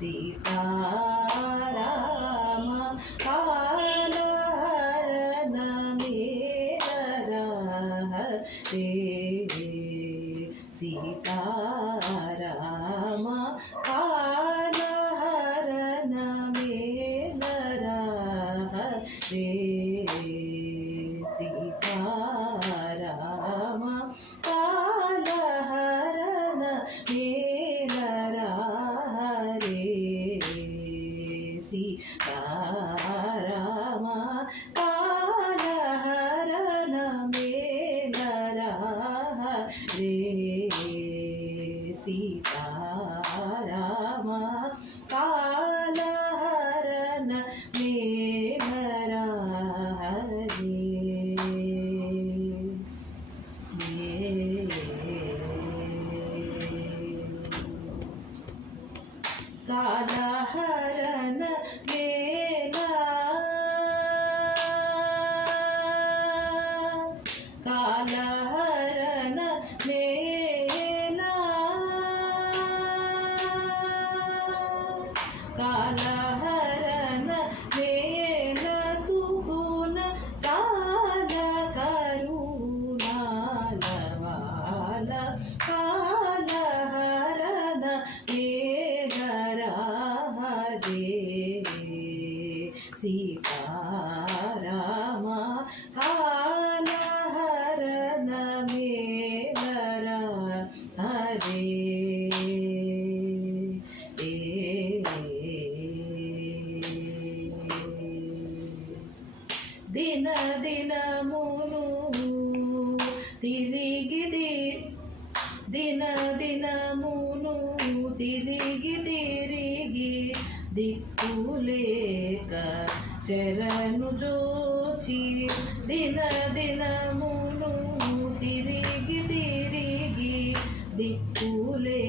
సీతారామ కాలహరణ మేలరా రే సీతారామ కాలహరణ మేలరా రే సీతారామ కాలహరణ మేలరా రే సీతారామ కాలహరణ మేలరా రే సీతారామ కాలహరణ మేలరా రే కాలహరణ మేలా కాలహరణ మేలా కాలహరణ మేల సుగుణ చాల కరుణాలవాల కాలహరణ మేలరా రే సీతారామ కాలహరణ మేలరా రే దిన దినమును తిరిగి దిన దినమును తిరిగి తిరిగి దిక్కులేక శరణు జోచి దిన దినమును తిరిగి తిరిగి దిక్కులే